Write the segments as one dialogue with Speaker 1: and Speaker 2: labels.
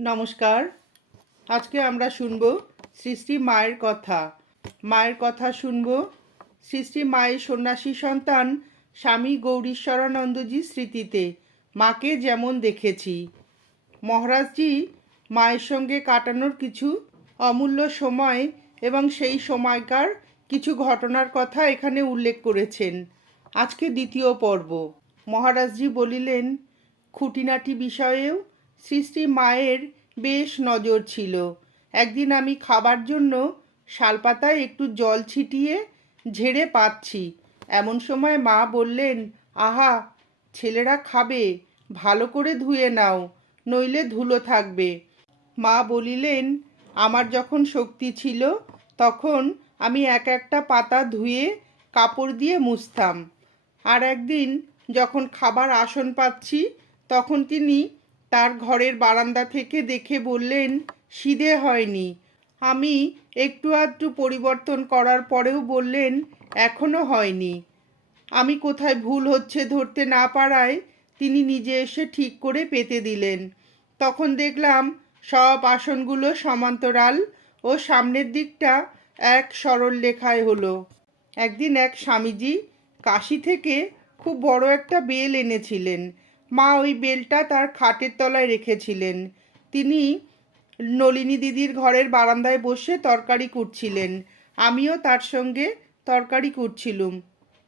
Speaker 1: নমস্কার। আজকে আমরা শুনব সৃষ্টি মায়ের কথা। মায়ের কথা শুনব সৃষ্টি মায়ের সন্ন্যাসী সন্তান স্বামী গৌরীশ্বরানন্দজির স্মৃতিতে। মাকে যেমন দেখেছি। মহারাজজি মায়ের সঙ্গে কাটানোর কিছু অমূল্য সময় এবং সেই সময়কার কিছু ঘটনার কথা এখানে উল্লেখ করেছেন। আজকে দ্বিতীয় পর্ব। মহারাজজি বলিলেন, খুঁটিনাটি বিষয়েও সৃষ্টি মায়ের বেশ নজর ছিল। একদিন আমি খাবার জন্য শালপাতায় একটু জল ছিটিয়ে ঝেড়ে পাচ্ছি। এমন সময় মা বললেন, আহা, ছেলেরা খাবে, ভালো করে ধুয়ে নাও, নইলে ধুলো থাকবে। মা বলিলেন, আমার যখন শক্তি ছিল, তখন আমি এক একটা পাতা ধুয়ে কাপড় দিয়ে মুছতাম। আর একদিন যখন খাবার আসন পাচ্ছি, তখন তিনি তার ঘরের বারান্দা থেকে দেখে বললেন, সিদে হয়নি। আমি একটু আধটু পরিবর্তন করার পরেও বললেন এখনও হয়নি। আমি কোথায় ভুল হচ্ছে ধরতে না পারায় তিনি নিজে এসে ঠিক করে পেতে দিলেন। তখন দেখলাম সব আসনগুলো সমান্তরাল ও সামনের দিকটা এক সরল লেখায় হলো। একদিন এক স্বামীজি কাশি থেকে খুব বড় একটা বেল এনেছিলেন। মা ওই বেলটা তার খাটের তলায় রেখেছিলেন। তিনি নলিনী দিদির ঘরের বারান্দায় বসে তরকারি কুটছিলেন আমিও তার সঙ্গে তরকারি কুটছিলুম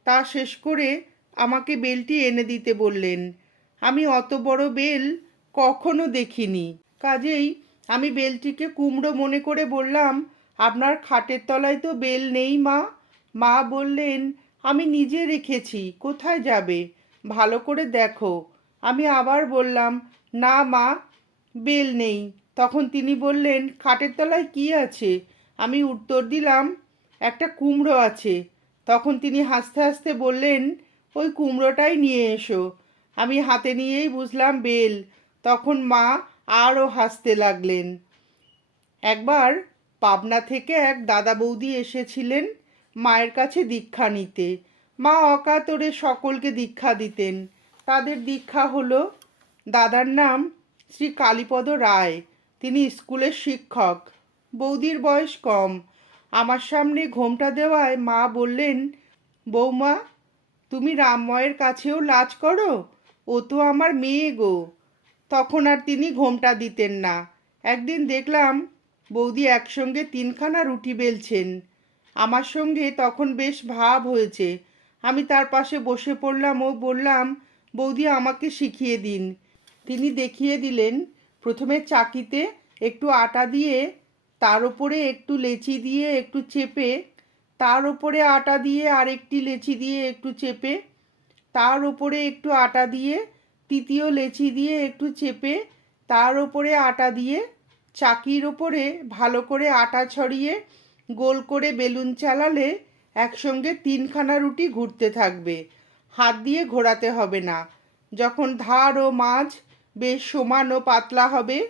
Speaker 1: তা শেষ করে আমাকে বেলটি এনে দিতে বললেন, আমি অত বড় বেল কখনো দেখিনি। কাজেই আমি বেলটিকে কুমড়ো মনে করে বললাম, আপনার খাটের তলায় তো বেল নেই, মা। মা বললেন, আমি নিজে রেখেছি, কোথায় যাবে? ভালো করে দেখো। আমি আবার বললাম, না মা, বেল নেই। তখন তিনি বললেন, খাটের তলায় কি আছে? আমি উত্তর দিলাম, একটা কুমড়ো আছে। তখন তিনি হাসতে হাসতে বললেন, ওই কুমড়োটাই নিয়ে এসো। আমি হাতে নিয়েই বুঝলাম বেল। তখন মা আরও হাসতে লাগলেন। একবার পাবনা থেকে এক দাদা বৌদি এসেছিলেন মায়ের কাছে দীক্ষা নিতে। মা অকাতরে সকলকে দীক্ষা দিতেন। তাদের দীক্ষা হলো দাদার নাম শ্রী কালীপদ রায়। তিনি স্কুলের শিক্ষক। বৌদির বয়স কম। আমার সামনে ঘোমটা দেওয়ায় মা বললেন, বৌমা, তুমি রামময়ের কাছেও লাজ করো? ও তো আমার মেয়ে গো। তখন আর তিনি ঘোমটা দিতেন না। একদিন দেখলাম বৌদি একসঙ্গে তিনখানা রুটি বেলছেন। আমার সঙ্গে তখন বেশ ভাব হয়েছে। আমি তার পাশে বসে পড়লাম ও বললাম বৌদি আমাকে শিখিয়ে দিন। তিনি দেখিয়ে দিলেন, প্রথমে চাকিতে একটু আটা দিয়ে, তার উপরে একটু লেচি দিয়ে একটু চেপে, তার উপরে আটা দিয়ে আরেকটি লেচি দিয়ে একটু চেপে, তার উপরে একটু আটা দিয়ে, তৃতীয় লেচি দিয়ে একটু চেপে, তার উপরে আটা দিয়ে, চাকির ওপরে ভালো করে আটা ছড়িয়ে, গোল করে বেলুন চালালে একসঙ্গে তিনখানা রুটি ঘুরতে থাকবে। হাত দিয়ে ঘোরাতে হবে না। যখন ধার ও মাছ বেশ সমান ও পাতলা হবে,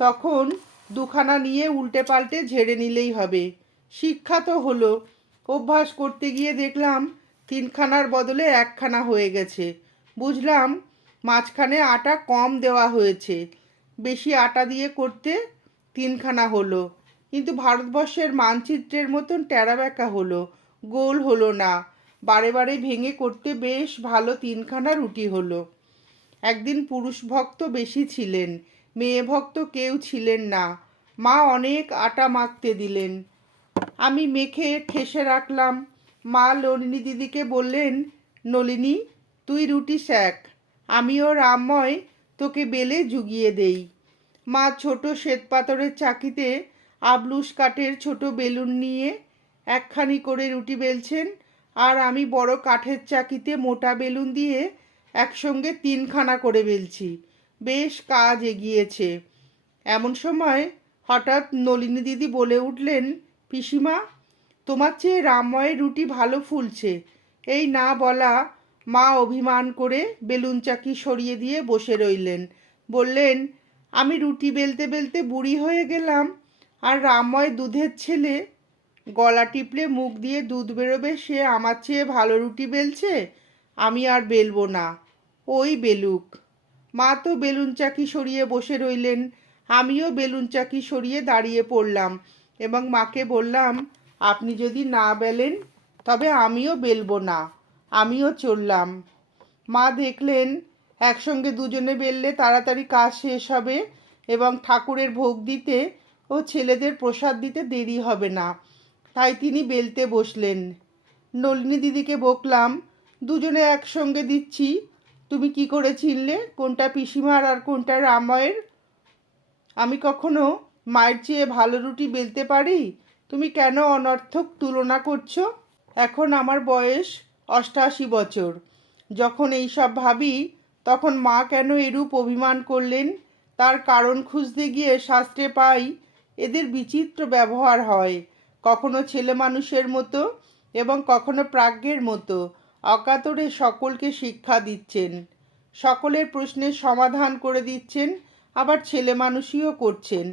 Speaker 1: তখন দুখানা নিয়ে উল্টে পাল্টে ঝেড়ে নিলেই হবে। শিক্ষা তো হলো। অভ্যাস করতে গিয়ে দেখলাম তিনখানার বদলে একখানা হয়ে গেছে। বুঝলাম মাঝখানে আটা কম দেওয়া হয়েছে। বেশি আটা দিয়ে করতে তিনখানা হলো। কিন্তু ভারতবর্ষের মানচিত্রের মতন টেরা বেঁকা হলো। গোল হলো না। বারে বারে ভেঙে করতে বেশ ভালো তিনখানা রুটি হলো। একদিন পুরুষ ভক্ত বেশি ছিলেন, মেয়ে ভক্ত কেউ ছিলেন না। মা অনেক আটা মাখতে দিলেন। আমি মেখে ঠেসে রাখলাম। মা নলিনী দিদিকে বললেন, নলিনী, তুই রুটি শেখ। আমিও রামময় তোকে বেলে জুগিয়ে দেই। মা ছোট শ্বেতপাথরের চাকিতে আবলুস কাঠের ছোট বেলুন নিয়ে একখানি করে রুটি বেলছেন। আর আমি বড় কাঠের চাকিতে মোটা বেলুন দিয়ে একসঙ্গে তিনখানা করে বেলছি। বেশ কাজ এগিয়েছে। এমন সময় হঠাৎ নলিনী দিদি বলে উঠলেন, পিসিমা, তোমার চেয়ে রামময়ের রুটি ভালো ফুলছে। এই না বলা মা অভিমান করে বেলুন চাকি সরিয়ে দিয়ে বসে রইলেন। বললেন, আমি রুটি বেলতে বেলতে বুড়ি হয়ে গেলাম, আর রামময় দুধের ছেলে গলা টিপলে মুখ দিয়ে দুধ বেরোবে, সে আমার চেয়ে ভালো রুটি বেলছে? আমি আর বেলবো না। ওই বেলুক। মা তো বেলুন চাকি সরিয়ে বসে রইলেন। আমিও বেলুন চাকি সরিয়ে দাঁড়িয়ে পড়লাম এবং মাকে বললাম, আপনি যদি না বেলেন, তবে আমিও বেলবো না। আমিও চললাম। মা দেখলেন, একসঙ্গে দুজনে বেললে তাড়াতাড়ি কাজ শেষ হবে এবং ঠাকুরের ভোগ দিতে ও ছেলেদের প্রসাদ দিতে দেরি হবে না। তাই তিনি বেলতে বসলেন। নলিনী দিদিকে বকলাম, দুজনে একসঙ্গে দিচ্ছি। তুমি কি করে চিনলে কোনটা পিসিমার আর কোনটা রামায়ের আমি কখনো মায়ের চেয়ে ভালো রুটি বেলতে পারি? তুমি কেন অনর্থক তুলনা করছ? এখন আমার বয়স অষ্টাশি বছর। যখন এইসব ভাবি, তখন মা কেন এরূপ অভিমান করলেন? তার কারণ খুঁজতে গিয়ে শাস্ত্রে পাই, এদের বিচিত্র ব্যবহার হয়। কখনো ছেলে মানুষের মতো এবং কখনো প্রাজ্ঞের মতো অকাতরে সকলকে শিক্ষা দিচ্ছেন। সকলের প্রশ্নের সমাধান করে দিচ্ছেন, আবার ছেলে মানুষইও করছেন।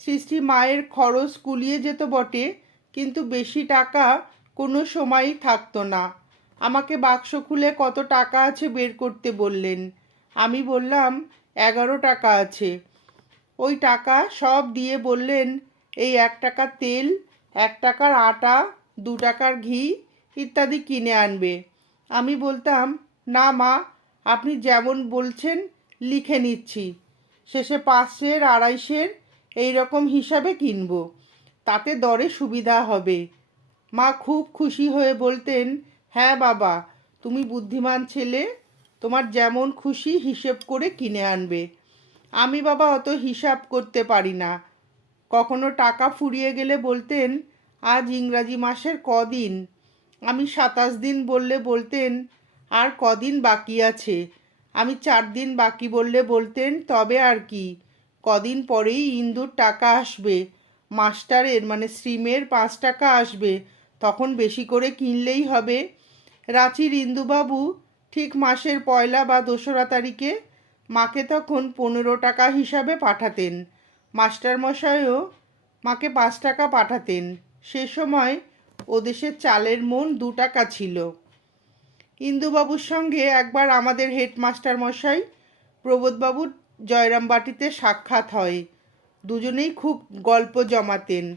Speaker 1: সৃষ্টি মায়ের খরচ কুলিয়ে যেত বটে, কিন্তু বেশি টাকা কোনো সময়ই থাকতো না। আমাকে বাক্স খুলে কত টাকা আছে বের করতে বললেন। আমি বললাম, এগারো টাকা আছে। ওই টাকা সব দিয়ে বললেন এই এক টাকার তেল, এক টাকার আটা, দু টাকার ঘি ইত্যাদি কিনে আনবে। আমি বলতাম, না মা, আপনি যেমন বলছেন, লিখে নিচ্ছি। শেষে পাঁচশের, আড়াইশের এই রকম হিসাবে কিনব। তাতে দরে সুবিধা হবে। মা খুব খুশি হয়ে বলতেন হ্যাঁ বাবা, তুমি বুদ্ধিমান ছেলে, তোমার যেমন খুশি হিসেব করে কিনে আনবে। আমি বাবা অত হিসাব করতে পারি না। কখনো টাকা ফুরিয়ে গেলে বলতেন, আজ ইংরাজি মাসের কদিন। আমি সাতাশ দিন বললে বলতেন, আর কদিন বাকি আছে। আমি চার দিন বাকি বললে বলতেন, তবে আর কি, কদিন পরেই ইন্দুর টাকা আসবে। মাস্টারের মানে শ্রীমের পাঁচ টাকা আসবে, তখন বেশি করে কিনলেই হবে। রাঁচির ইন্দুবাবু ঠিক মাসের পয়লা বা দোসরা তারিখে মাকে তখন পনেরো টাকা হিসাবে পাঠাতেন। মাস্টারমশাইও মাকে পাঁচ টাকা পাঠাতেন। সে সময় ও দেশের চালের মন দু টাকা ছিল। ইন্দুবাবুর সঙ্গে একবার আমাদের হেডমাস্টার মশাই প্রবোধবাবুর জয়রামবাটিতে সাক্ষাৎ হয়। দুজনেই খুব গল্প জমাতেন।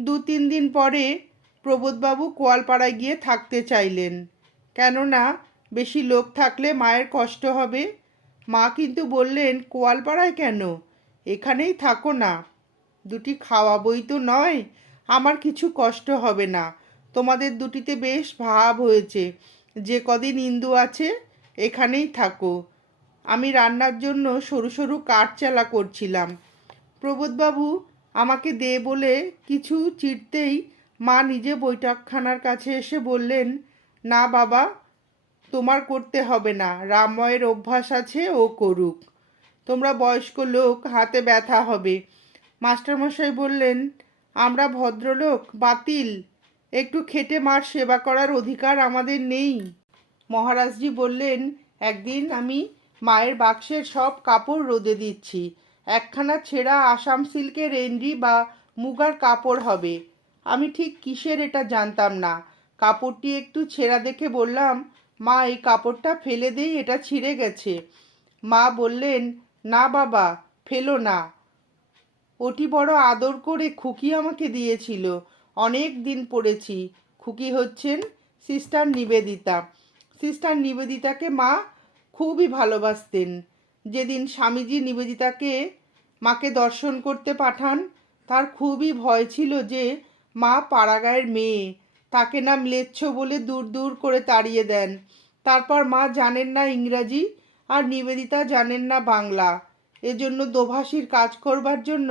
Speaker 1: দু তিন দিন পরে প্রবোধবাবু কোয়ালপাড়ায় গিয়ে থাকতে চাইলেন। কেননা বেশি লোক থাকলে মায়ের কষ্ট হবে। মা কিন্তু বললেন, কোয়ালপাড়ায় কেন? এখানেই থাকো না। দুটি খাওয়াবই তো নয়, আমার কিছু কষ্ট হবে না। তোমাদের দুটিতে বেশ ভাব হয়েছে। যে কদিন ইন্দু আছে, এখানেই থাকো। আমি রান্নার জন্য সরু সরু কাঠ চালা করছিলাম। প্রবোধবাবু আমাকে দে বলে কিছু চিরতেই মা নিজে বৈঠকখানার কাছে এসে বললেন, না বাবা, তোমার করতে হবে না। রামময়ের অভ্যাস আছে, ও করুক। তোমরা বয়স্ক লোক, হাতে ব্যথা হবে। মাস্টারমশাই বললেন, আমরা ভদ্রলোক, বাতিল। একটু খেটে মার সেবা করার অধিকার আমাদের নেই। মহারাজজি বললেন, একদিন আমি মায়ের বাক্সের সব কাপড় রোদে দিচ্ছি। একখানা ছেঁড়া আসাম সিল্কের এন্ডি বা মুগার কাপড় হবে। আমি ঠিক কিসের এটা জানতাম না। কাপড়টি একটু ছেঁড়া দেখে বললাম, মা, এই কাপড়টা ফেলে দেই, এটা ছিঁড়ে গেছে। মা বললেন না বাবা, ফেলো না। ওটি বড় আদর করে খুকি আমাকে দিয়েছিল। অনেক দিন পড়েছি। খুকি হচ্ছেন সিস্টার নিবেদিতা। সিস্টার নিবেদিতাকে মা খুবই ভালোবাসতেন। যেদিন স্বামীজি নিবেদিতাকে মাকে দর্শন করতে পাঠান, তার খুবই ভয় ছিল যে মা পাড়াগাঁয়ের মেয়ে, তাকে না লেচ্ছ বলে দূর দূর করে তাড়িয়ে দেন। তারপর মা জানেন না ইংরাজি আর নিবেদিতা জানেন না বাংলা। এজন্য দোভাষীর কাজ করবার জন্য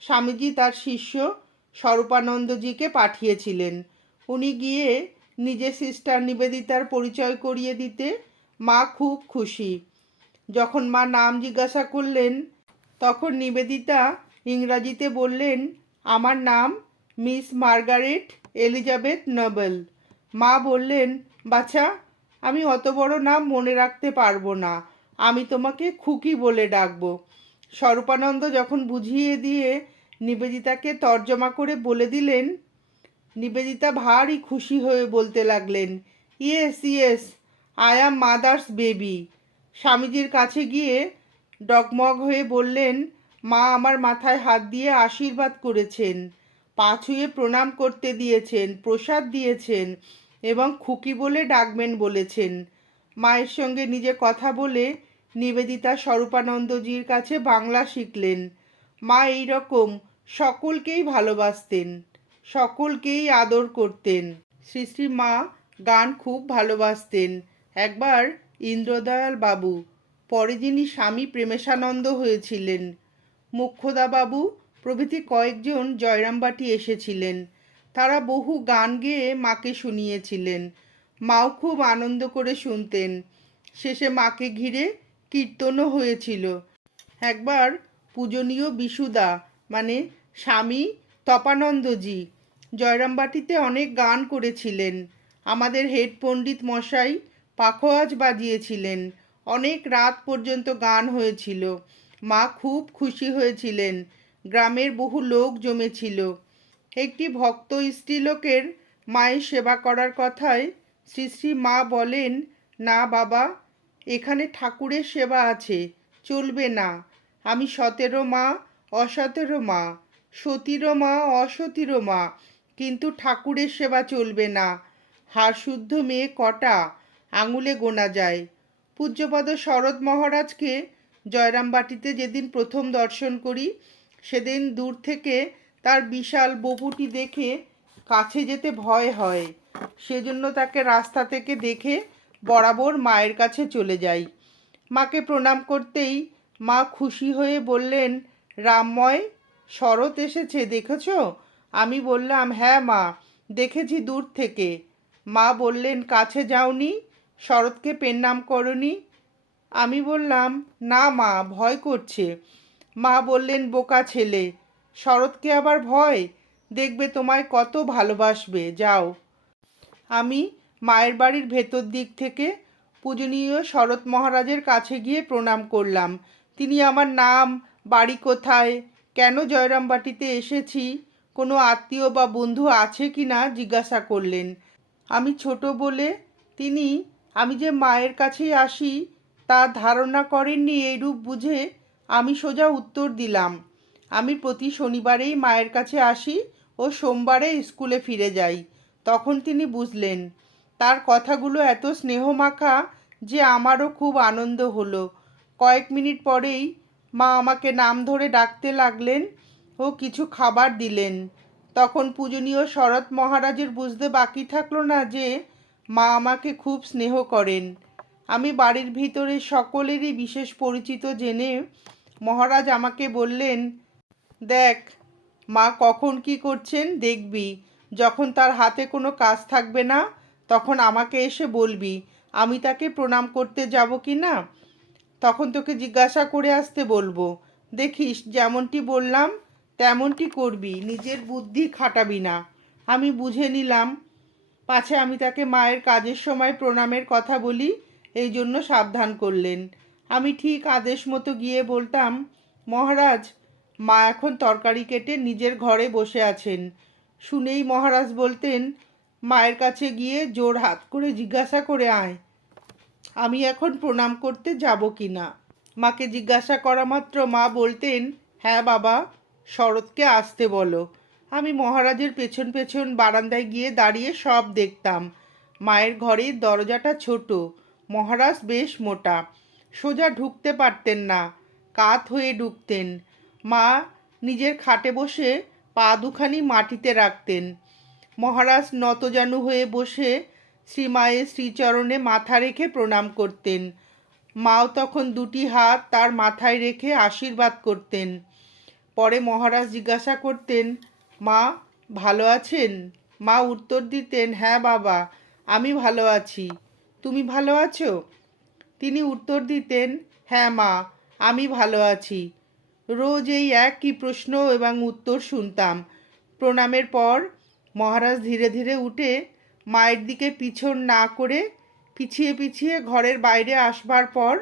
Speaker 1: স্বামীজি তার শিষ্য স্বরূপানন্দজিকে পাঠিয়েছিলেন। উনি গিয়ে নিজে সিস্টার নিবেদিতার পরিচয় করিয়ে দিতে মা খুব খুশি। যখন মা নাম জিজ্ঞাসা করলেন, তখন নিবেদিতা ইংরাজিতে বললেন, আমার নাম মিস মার্গারেট এলিজাবেথ নবেল। মা বললেন, বাছা আমি অত বড় নাম মনে রাখতে পারব না। আমি তোমাকে খুকি বলে ডাকবো। স্বরূপানন্দ যখন বুঝিয়ে দিয়ে নিবেদিতাকে তর্জমা করে বলে দিলেন, নিবেদিতা ভারী খুশি হয়ে বলতে লাগলেন, yes yes, I am mother's baby. স্বামীজির কাছে গিয়ে ডগমগ হয়ে বললেন, মা আমার মাথায় হাত দিয়ে আশীর্বাদ করেছেন, পা ছুঁয়ে প্রণাম করতে দিয়েছেন, প্রসাদ দিয়েছেন এবং খুকি বলে ডাকবেন বলেছেন। মায়ের সঙ্গে নিজে কথা বলে নিবেদিতা স্বরূপানন্দজির কাছে বাংলা শিখলেন। মা এই রকম সকলকেই ভালোবাসতেন, সকলকেই আদর করতেন। শ্রী শ্রী মা গান খুব ভালোবাসতেন। একবার ইন্দ্রদয়াল বাবু, পরে যিনি স্বামী প্রেমেশানন্দ হয়েছিলেন মুখ্যদা বাবু প্রভৃতি কয়েকজন জয়রামবাটি এসেছিলেন। তারা বহু গান গেয়ে মাকে শুনিয়েছিলেন। মাও খুব আনন্দ করে শুনতেন। শেষে মাকে ঘিরে কীর্তনও হয়েছিল। একবার পূজনীয় বিশুদা মানে স্বামী তপানন্দজি, জয়রামবাটিতে অনেক গান করেছিলেন। আমাদের হেড পণ্ডিত মশাই পাখোয়াজ বাজিয়েছিলেন। অনেক রাত পর্যন্ত গান হয়েছিল। মা খুব খুশি হয়েছিলেন। গ্রামের বহু লোক জমেছিল। একটি ভক্ত স্ত্রীলোকের মায়ের সেবা করার কথায় শ্রী শ্রী মা বলেন, না বাবা, এখানে ঠাকুরের সেবা আছে, চলবে না। আমি সতেরো মা, অসতেরো মা, সতীরও মা, অসতীরও মা, কিন্তু ঠাকুরের সেবা চলবে না। হাড় শুদ্ধ মেয়ে কটা? আঙুলে গোনা যায়। পূজ্যপদ শরৎ মহারাজকে জয়রামবাটিতে যেদিন প্রথম দর্শন করি, সেদিন দূর থেকে তার বিশাল বপুটি দেখে কাছে যেতে ভয় হয়। সেজন্য তাকে রাস্তা থেকে দেখে বরাবর মায়ের কাছে চলে যাই। মাকে প্রণাম করতেই মা খুশি হয়ে বললেন, রামময়, শরৎ এসেছে, দেখেছ? আমি বললাম হ্যাঁ মা, দেখেছি দূর থেকে। মা বললেন, কাছে যাওনি, শরৎকে পেন নাম করনি। আমি বললাম, না মা, ভয় করছে। মা বললেন, বোকা ছেলে শরৎকে আবার ভয়, দেখবে তোমায় কত ভালোবাসবে, যাও। আমি মায়ের বাড়ির ভেতর দিক থেকে পূজনীয় শরৎ মহারাজের কাছে গিয়ে প্রণাম করলাম। তিনি আমার নাম, বাড়ি কোথায়, কেন জয়রামবাটিতে এসেছি, কোনো আত্মীয় বা বন্ধু আছে কি না জিজ্ঞাসা করলেন। আমি ছোট বলে, তিনি, আমি যে মায়ের কাছেই আসি, তা ধারণা করেননি এইরূপ বুঝে আমি সোজা উত্তর দিলাম। আমি প্রতি শনিবারেই মায়ের কাছে আসি ও সোমবারে স্কুলে ফিরে যাই। তখন তিনি বুঝলেন, তার কথাগুলো এত স্নেহমাখা যে আমারও খুব আনন্দ হলো। কয়েক মিনিট পরেই মা আমাকে নাম ধরে ডাকতে লাগলেন ও কিছু খাবার দিলেন। তখন পূজনীয় শরৎ মহারাজের বুঝতে বাকি থাকল না যে মা আমাকে খুব স্নেহ করেন। আমি বাড়ির ভিতরে সকলেরই বিশেষ পরিচিত জেনে মহারাজ আমাকে বললেন দেখ, মা কখন কি করছেন দেখবি। যখন তার হাতে কোনো কাজ থাকবে না, তখন আমাকে এসে বলবি, আমি তাকে প্রণাম করতে যাব কি না? তখন তোকে জিজ্ঞাসা করে আসতে বলব। দেখিস, যেমনটি বললাম, তেমনটি করবি, নিজের বুদ্ধি খাটাবি না। আমি বুঝে নিলাম, পাছে আমি তাকে মায়ের কাজের সময় প্রণামের কথা বলি, এই জন্য সাবধান করলেন। আমি ঠিক আদেশ মতো গিয়ে বলতাম, মহারাজ মা এখন তরকারি কেটে নিজের ঘরে বসে আছেন। শুনেই মহারাজ বলতেন, মায়ের কাছে গিয়ে জোর হাত করে জিজ্ঞাসা করে আয়। আমি এখন প্রণাম করতে যাব কি না? মাকে জিজ্ঞাসা করা মাত্র মা বলতেন হ্যাঁ বাবা, শরৎকে আসতে বলো। আমি মহারাজের পেছন পেছন বারান্দায় গিয়ে দাঁড়িয়ে সব দেখতাম। মায়ের ঘরের দরজাটা ছোট, মহারাজ বেশ মোটা। সোজা ঢুকতে পারতেন না, কাত হয়ে ঢুকতেন। মা নিজের খাটে বসে পা দুখানি মাটিতে রাখতেন। মহারাজ নতজানু হয়ে বসে শ্রীমায়ের শ্রীচরণে মাথা রেখে প্রণাম করতেন। মাও তখন দুটি হাত তার মাথায় রেখে আশীর্বাদ করতেন। পরে মহারাজ জিজ্ঞাসা করতেন, মা, ভালো আছেন? মা উত্তর দিতেন হ্যাঁ বাবা, আমি ভালো আছি। তুমি ভালো আছো? তিনি উত্তর দিতেন হ্যাঁ মা, আমি ভালো আছি। রোজ এই একই প্রশ্ন এবং উত্তর শুনতাম। প্রণামের পর মহারাজ ধীরে ধীরে উঠে মায়ের দিকে পিছন না করে পিছিয়ে পিছিয়ে ঘরের বাইরে আসবার পর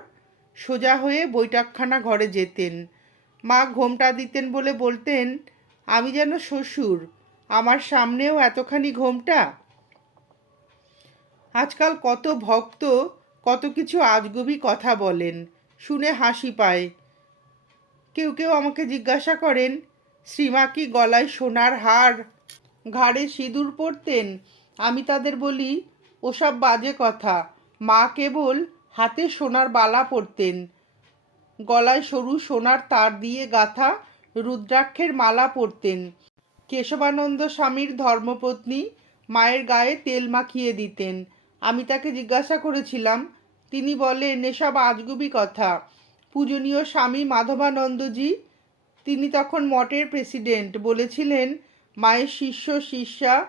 Speaker 1: সোজা হয়ে বৈঠকখানা ঘরে যেতেন। মা ঘোমটা দিতেন বলে বলতেন, আমি যেন শ্বশুর, আমার সামনেও এতখানি ঘোমটা? আজকাল কত ভক্ত কত কিছু আজগুবি কথা বলেন, শুনে হাসি পায়। কেউ কেউ আমাকে জিজ্ঞাসা করেন, শ্রীমা কি গলায় সোনার হার? ঘাড়ে সিঁদুর পরতেন? আমি তাদের বলি, ওসব বাজে কথা। মা কেবল হাতে সোনার বালা পরতেন। গলায় সরু সোনার তার দিয়ে গাথা রুদ্রাক্ষের মালা পরতেন। কেশবানন্দ স্বামীর ধর্মপত্নী মায়ের গায়ে তেল মাখিয়ে দিতেন। আমি তাকে জিজ্ঞাসা করেছিলাম, তিনি বলেন, এসব আজগুবি কথা। পূজনীয় স্বামী মাধবানন্দজি, তিনি তখন মঠের প্রেসিডেন্ট, বলেছিলেন, মায়ের শিষ্য, শিষ্যা,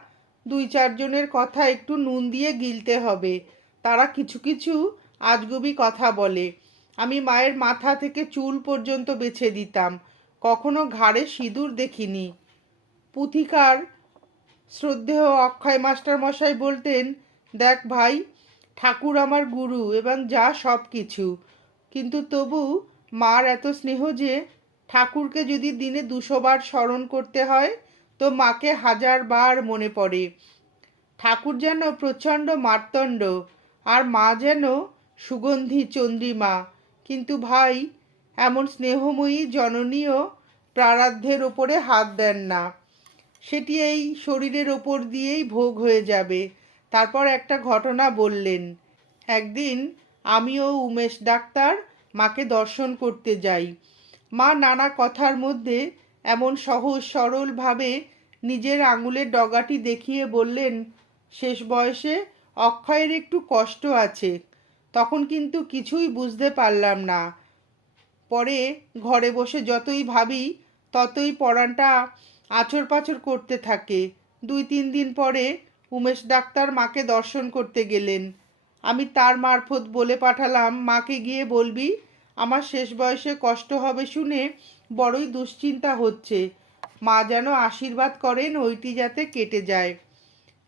Speaker 1: দুই চারজনের কথা একটু নুন দিয়ে গিলতে হবে। তারা কিছু কিছু আজগুবি কথা বলে। আমি মায়ের মাথা থেকে চুল পর্যন্ত বেছে দিতাম। কখনো ঘাড়ে সিঁদুর দেখিনি। পুথিকার শ্রদ্ধেয় অক্ষয় মাস্টার মশাই বলতেন, দেখ ভাই, ঠাকুর আমার গুরু এবং যা সব কিছু কিন্তু তবু মার এত স্নেহ যে ঠাকুরকে যদি দিনে দুশো বার স্মরণ করতে হয়, তো মাকে হাজার বার মনে পড়ে। ঠাকুর যেন প্রচণ্ড মারতণ্ড, আর মা যেন সুগন্ধি চন্দ্রিমা। কিন্তু ভাই, এমন স্নেহময়ী জননীয় প্রারাধ্যের ওপরে হাত দেন না। সেটি এই শরীরের ওপর দিয়েই ভোগ হয়ে যাবে। তারপর একটা ঘটনা বললেন। একদিন আমিও উমেশ ডাক্তার, মাকে দর্শন করতে যাই। মা নানা কথার মধ্যে এমন সহজ সরলভাবে নিজের আঙুলের ডগাটি দেখিয়ে বললেন, শেষ বয়সে অক্ষয়ের একটু কষ্ট আছে তখন কিন্তু কিছুই বুঝতে পারলাম না। পরে ঘরে বসে যতই ভাবি, ততই পড়ানটা আচর পাচর করতে থাকে। দুই তিন দিন পরে উমেশ ডাক্তার মাকে দর্শন করতে গেলেন। আমি তার মারফত বলে পাঠালাম, মাকে গিয়ে বলবি, আমার শেষ বয়সে কষ্ট হবে শুনে বড়ই দুশ্চিন্তা হচ্ছে। মা যেন আশীর্বাদ করেন ওইটি যাতে কেটে যায়।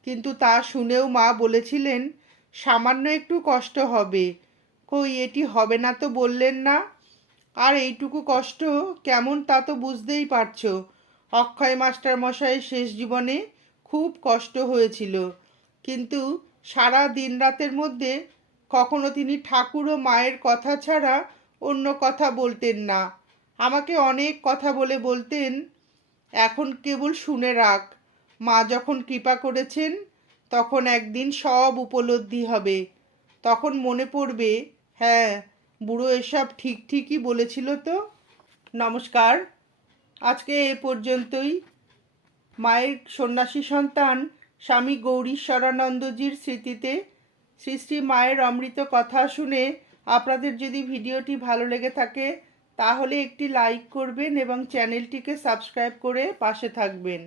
Speaker 1: কিন্তু তা শুনেও মা বলেছিলেন, সামান্য একটু কষ্ট হবে। কই, এটি হবে না তো বললেন না? আর এইটুকু কষ্ট কেমন তা তো বুঝতেই পারছ। অক্ষয় মাস্টার শেষ জীবনে খুব কষ্ট হয়েছিল। কিন্তু সারা দিন রাতের মধ্যে কখনো তিনি ঠাকুর ও মায়ের কথা ছাড়া অন্য কথা বলতেন না। আমাকে অনেক কথা বলে বলতেন, এখন কেবল শুনে রাখ। মা যখন কৃপা করেছেন, তখন একদিন সব উপলব্ধি হবে। তখন মনে পড়বে হ্যাঁ বুড়ো এসব ঠিক ঠিকই বলেছিল তো। নমস্কার। আজকে এ পর্যন্তই। মায়ের সন্ন্যাসী সন্তান স্বামী গৌরীশ্বরানন্দজির স্মৃতিতে শ্রী শ্রী মায়ের অমৃত কথা শুনে আপনাদের যদি ভিডিওটি ভালো লেগে থাকে, তাহলে একটি লাইক করবেন এবং চ্যানেলটিকে সাবস্ক্রাইব করে পাশে থাকবেন।